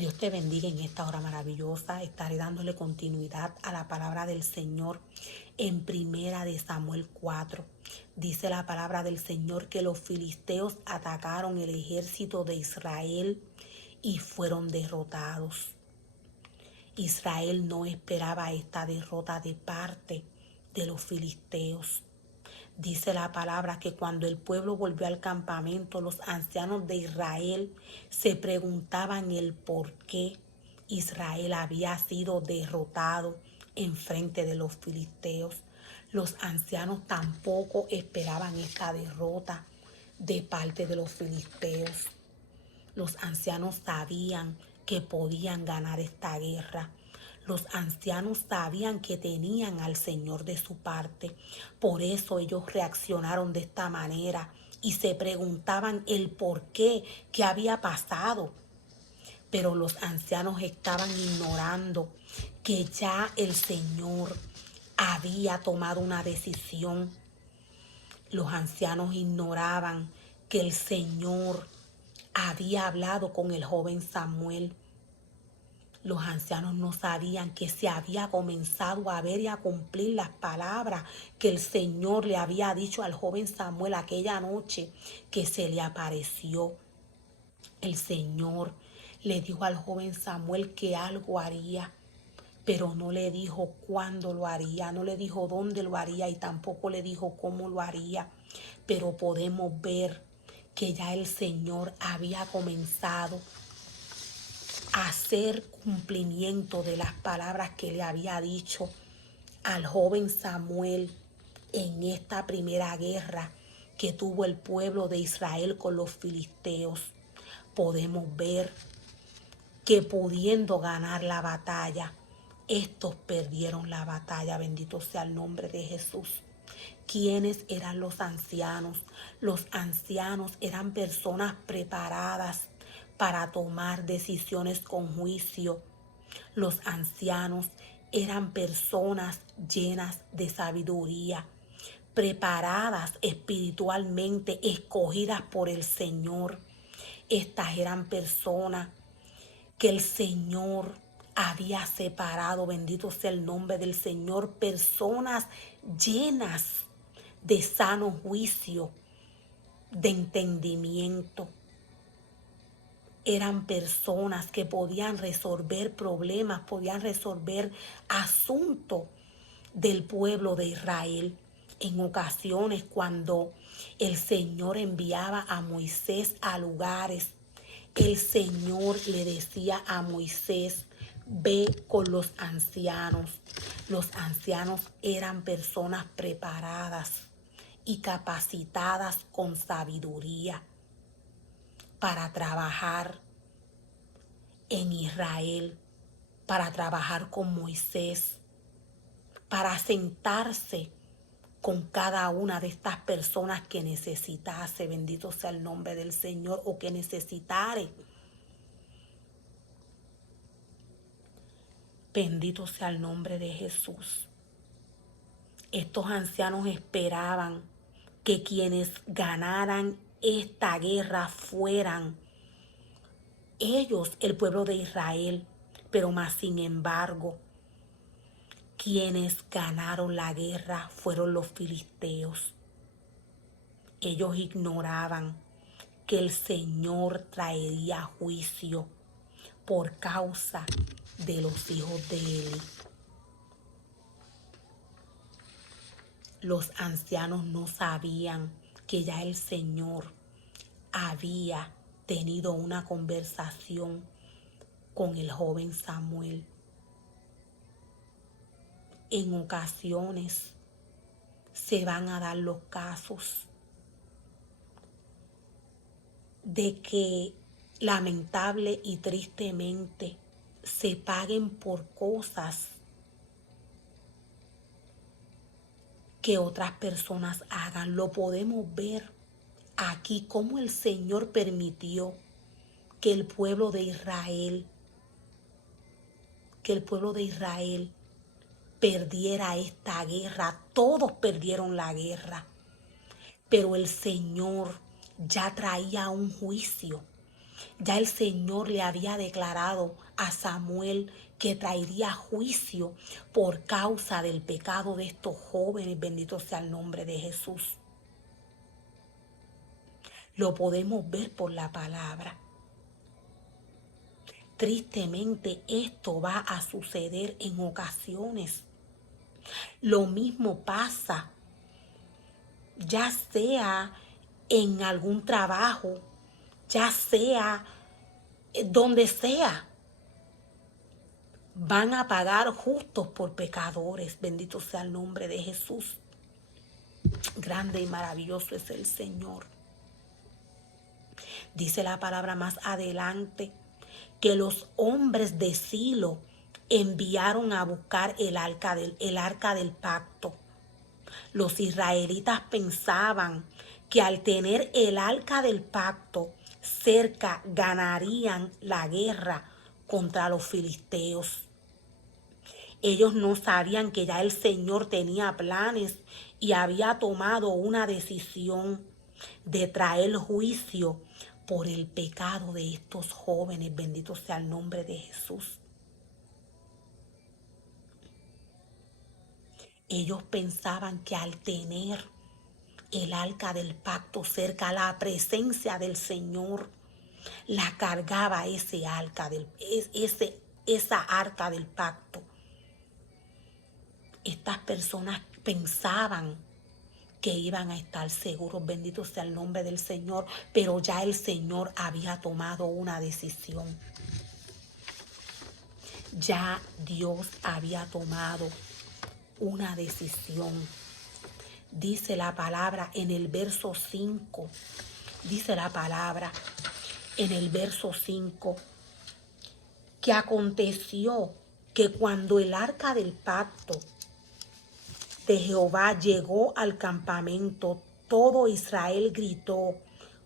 Dios te bendiga en esta hora maravillosa. Estaré dándole continuidad a la palabra del Señor en Primera de Samuel 4. Dice la palabra del Señor que los filisteos atacaron el ejército de Israel y fueron derrotados. Israel no esperaba esta derrota de parte de los filisteos. Dice la palabra que cuando el pueblo volvió al campamento, los ancianos de Israel se preguntaban el por qué Israel había sido derrotado en frente de los filisteos. Los ancianos tampoco esperaban esta derrota de parte de los filisteos. Los ancianos sabían que podían ganar esta guerra. Los ancianos sabían que tenían al Señor de su parte. Por eso ellos reaccionaron de esta manera y se preguntaban el por qué, qué había pasado. Pero los ancianos estaban ignorando que ya el Señor había tomado una decisión. Los ancianos ignoraban que el Señor había hablado con el joven Samuel. Los ancianos no sabían que se había comenzado a ver y a cumplir las palabras que el Señor le había dicho al joven Samuel aquella noche que se le apareció. El Señor le dijo al joven Samuel que algo haría, pero no le dijo cuándo lo haría, no le dijo dónde lo haría y tampoco le dijo cómo lo haría. Pero podemos ver que ya el Señor había comenzado hacer cumplimiento de las palabras que le había dicho al joven Samuel en esta primera guerra que tuvo el pueblo de Israel con los filisteos. Podemos ver que pudiendo ganar la batalla, estos perdieron la batalla. Bendito sea el nombre de Jesús. ¿Quiénes eran los ancianos? Los ancianos eran personas preparadas para tomar decisiones con juicio. Los ancianos eran personas llenas de sabiduría, preparadas espiritualmente, escogidas por el Señor. Estas eran personas que el Señor había separado, bendito sea el nombre del Señor, personas llenas de sano juicio, de entendimiento. Eran personas que podían resolver problemas, podían resolver asuntos del pueblo de Israel. En ocasiones cuando el Señor enviaba a Moisés a lugares, el Señor le decía a Moisés: ve con los ancianos. Los ancianos eran personas preparadas y capacitadas con sabiduría para trabajar en Israel, para trabajar con Moisés, para sentarse con cada una de estas personas que necesitase, bendito sea el nombre del Señor, o que necesitare. Bendito sea el nombre de Jesús. Estos ancianos esperaban que quienes ganaran esta guerra fueran ellos, el pueblo de Israel, pero más sin embargo, quienes ganaron la guerra fueron los filisteos. Ellos ignoraban que el Señor traería juicio por causa de los hijos de Eli. Los ancianos no sabían que ya el Señor había tenido una conversación con el joven Samuel. En ocasiones se van a dar los casos de que lamentable y tristemente se paguen por cosas que otras personas hagan. Lo podemos ver aquí como el Señor permitió que el pueblo de Israel perdiera esta guerra. Todos perdieron la guerra, pero el Señor ya traía un juicio. Ya el Señor le había declarado a Samuel que traería juicio por causa del pecado de estos jóvenes. Bendito sea el nombre de Jesús. Lo podemos ver por la palabra. Tristemente, esto va a suceder en ocasiones. Lo mismo pasa, ya sea en algún trabajo, ya sea donde sea. Van a pagar justos por pecadores. Bendito sea el nombre de Jesús. Grande y maravilloso es el Señor. Dice la palabra más adelante que los hombres de Silo enviaron a buscar el arca del pacto. Los israelitas pensaban que al tener el arca del pacto cerca ganarían la guerra contra los filisteos. Ellos no sabían que ya el Señor tenía planes y había tomado una decisión de traer juicio por el pecado de estos jóvenes. Bendito sea el nombre de Jesús. Ellos pensaban que al tener el arca del pacto cerca, la presencia del Señor la cargaba esa arca del pacto. Estas personas pensaban que iban a estar seguros, bendito sea el nombre del Señor, pero ya el Señor había tomado una decisión. Ya Dios había tomado una decisión. Dice la palabra en el verso 5, dice la palabra en el verso 5, que aconteció que cuando el arca del pacto de Jehová llegó al campamento, todo Israel gritó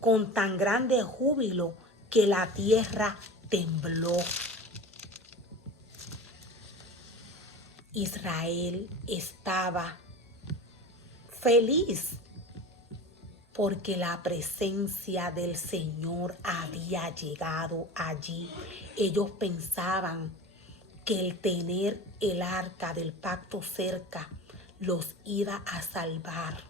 con tan grande júbilo que la tierra tembló. Israel estaba feliz porque la presencia del Señor había llegado allí. Ellos pensaban que el tener el arca del pacto cerca los iba a salvar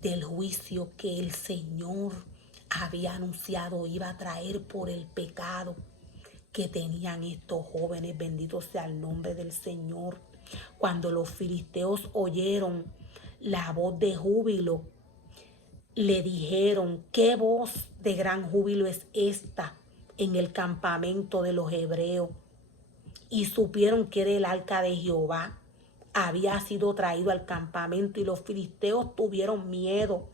del juicio que el Señor había anunciado iba a traer por el pecado que tenían estos jóvenes. Bendito sea el nombre del Señor. Cuando los filisteos oyeron la voz de júbilo, le dijeron: ¿qué voz de gran júbilo es esta en el campamento de los hebreos? Y supieron que era el arca de Jehová. Había sido traído al campamento y los filisteos tuvieron miedo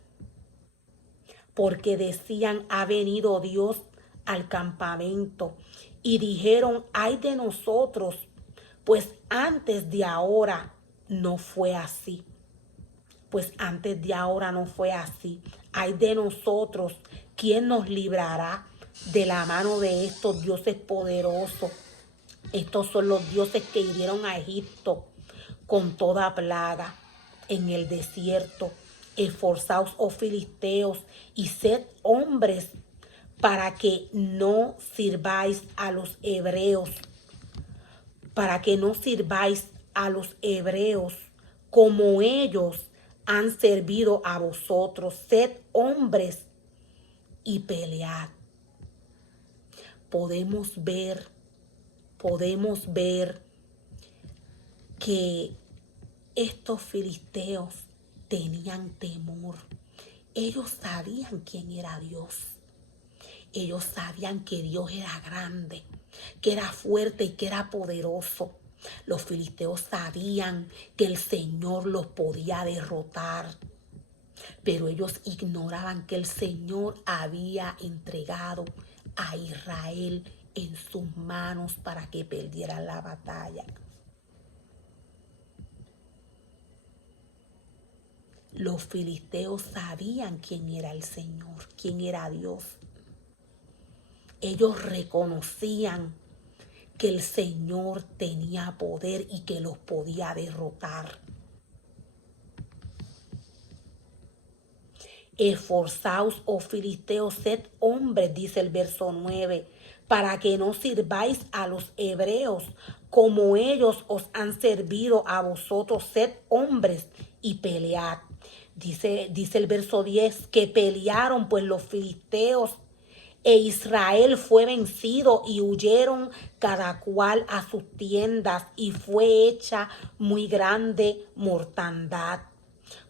porque decían: ha venido Dios al campamento. Y dijeron: ay de nosotros, pues antes de ahora no fue así. Pues antes de ahora no fue así. Ay de nosotros, ¿quién nos librará de la mano de estos dioses poderosos? Estos son los dioses que hirieron a Egipto con toda plaga en el desierto. Esforzaos, oh filisteos, y sed hombres para que no sirváis a los hebreos, para que no sirváis a los hebreos como ellos han servido a vosotros. Sed hombres y pelead. Podemos ver que estos filisteos tenían temor. Ellos sabían quién era Dios. Ellos sabían que Dios era grande, que era fuerte y que era poderoso. Los filisteos sabían que el Señor los podía derrotar, pero ellos ignoraban que el Señor había entregado a Israel en sus manos para que perdieran la batalla. Los filisteos sabían quién era el Señor, quién era Dios. Ellos reconocían que el Señor tenía poder y que los podía derrotar. Esforzaos, oh filisteos, sed hombres, dice el verso 9, para que no sirváis a los hebreos como ellos os han servido a vosotros, sed hombres y pelead. Dice el verso 10 que pelearon pues los filisteos e Israel fue vencido y huyeron cada cual a sus tiendas y fue hecha muy grande mortandad.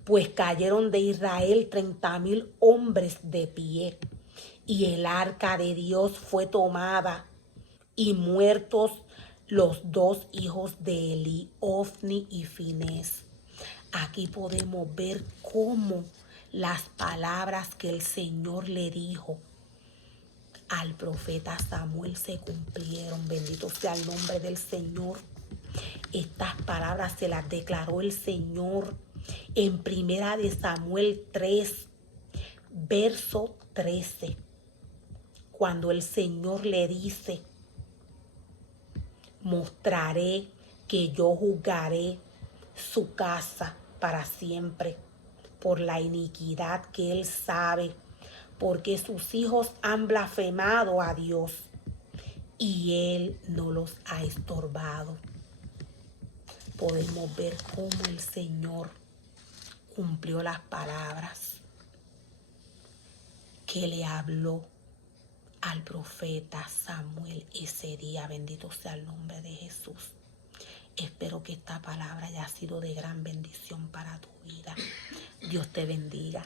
Pues cayeron de Israel 30,000 hombres de pie y el arca de Dios fue tomada y muertos los dos hijos de Eli, Ofni y Finés. Aquí podemos ver cómo las palabras que el Señor le dijo al profeta Samuel se cumplieron. Bendito sea el nombre del Señor. Estas palabras se las declaró el Señor en primera de Samuel 3, verso 13. Cuando el Señor le dice, mostraré que yo juzgaré su casa para siempre por la iniquidad que él sabe, porque sus hijos han blasfemado a Dios y él no los ha estorbado. Podemos ver cómo el Señor cumplió las palabras que le habló al profeta Samuel ese día. Bendito sea el nombre de Jesús. Espero que esta palabra haya sido de gran bendición para tu vida. Dios te bendiga.